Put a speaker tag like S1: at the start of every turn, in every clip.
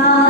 S1: 나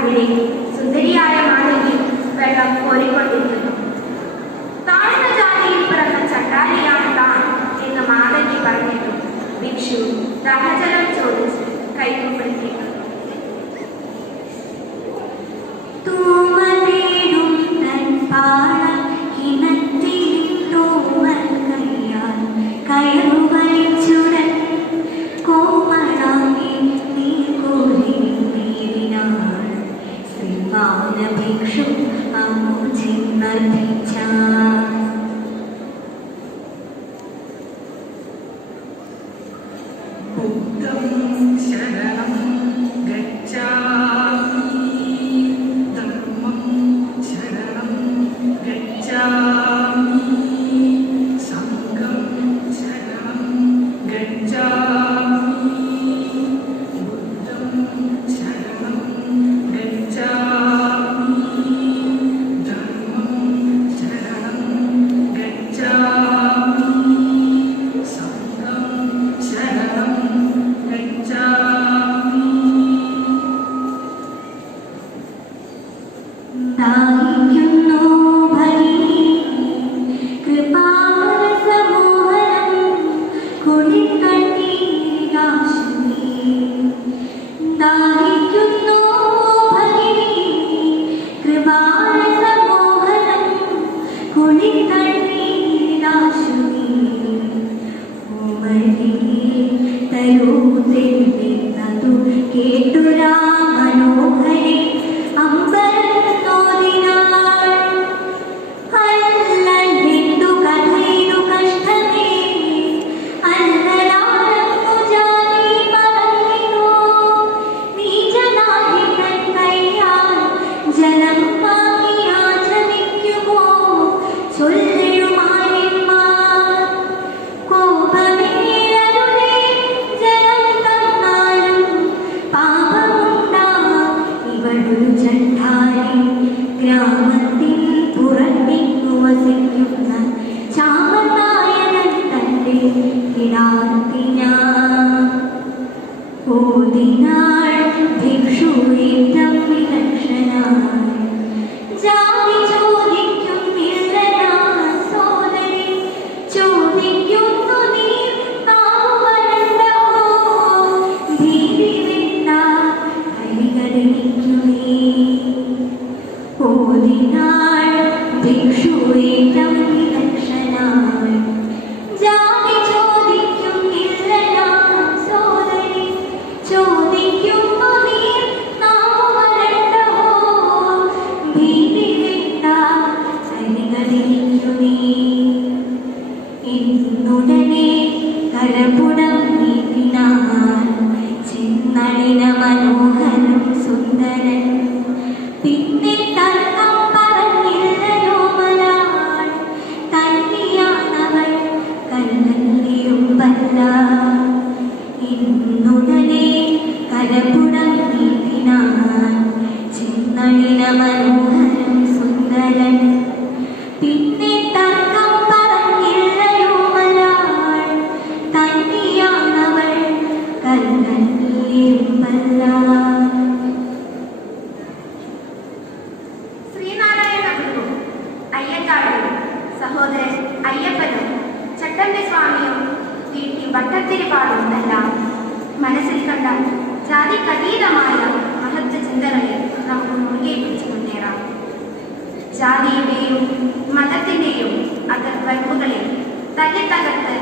S2: கதிரே சுந்தரியாய மாதவி வெள்ளம் கோரிக்கொண்டிருந்தது.
S3: Bụng đông xa
S1: 啊 ഗ്രാമത്തിൽ പുറപ്പിക്കു വസിക്കുന്ന ശ്യാമനായകൻ തന്റെ കിടാത്തിനാൾ ഓതിനാൾ ഭിക്ഷുവിധം വിലക്ഷണായ ജാ കരപുടം നീട്ടിനാൻ ചെന്നളിന മനോഹര
S2: വേർതിരിപാടൊന്നല്ല മനസ്സിൽ കണ്ട ജാതിക്കതീതമായ മഹത്വ ചിന്തകളിൽ നമുക്ക് മുറുകെ പിടിച്ച് മുന്നേറാം ജാതിയുടെയും മതത്തിന്റെയും അതിർവയ്പുകളെ തല്ലിത്തകർത്ത്